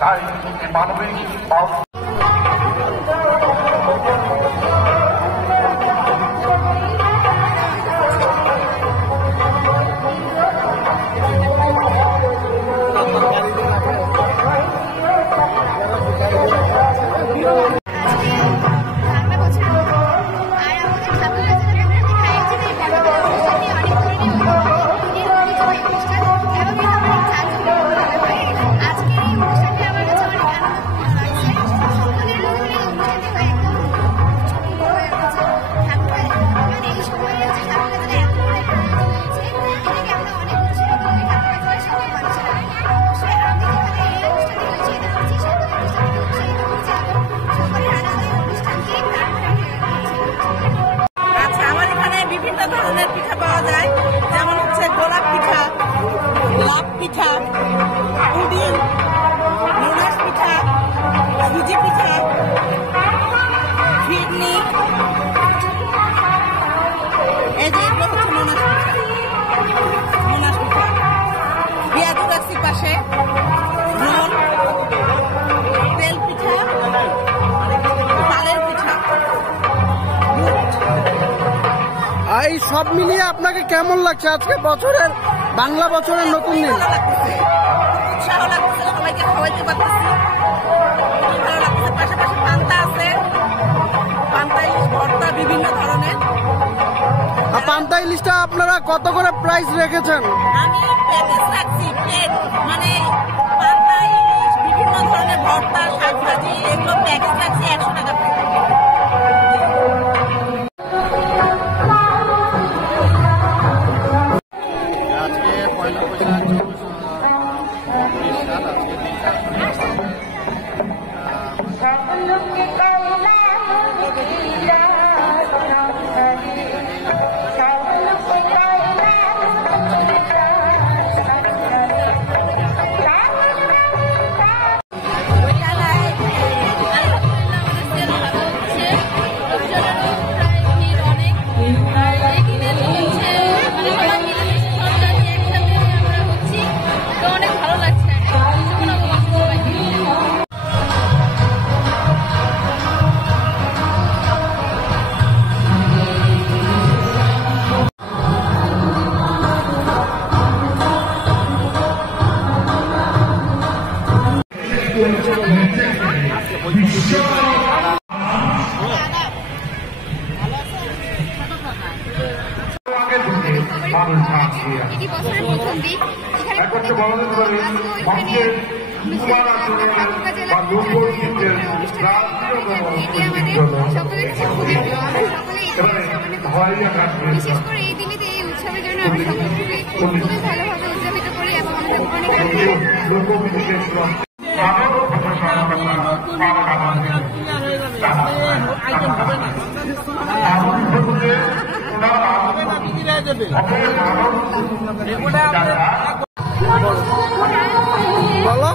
তাই মানবিক এই সব মিলিয়ে আপনাকে কেমন লাগছে আজকে বছরের বাংলা বছরের নতুন দিন? উৎসাহ লাগছে, সবাইকে খাওয়াইতে পারতেছি, ভালো লাগছে। পাশাপাশি পান্তা আছে, পান্তা ইলিশ ভর্তা বিভিন্ন ধরনের। পান্তা ইলিশটা আপনারা কত করে প্রাইস রেখেছেন? আমি প্যাকেজ রাখছি, প্লেট মানে পান্তা ইলিশ বিভিন্ন ধরনের ভর্তা শাকভাজি এগুলো প্যাকেজ রাখছি 100 টাকা। এটি বছরের প্রথম দিন। বিশেষ করে এই দিনে এই উৎসবের জন্য আমরা সকলে খুবই ভালোভাবে উদযাপিত করি এবং বলো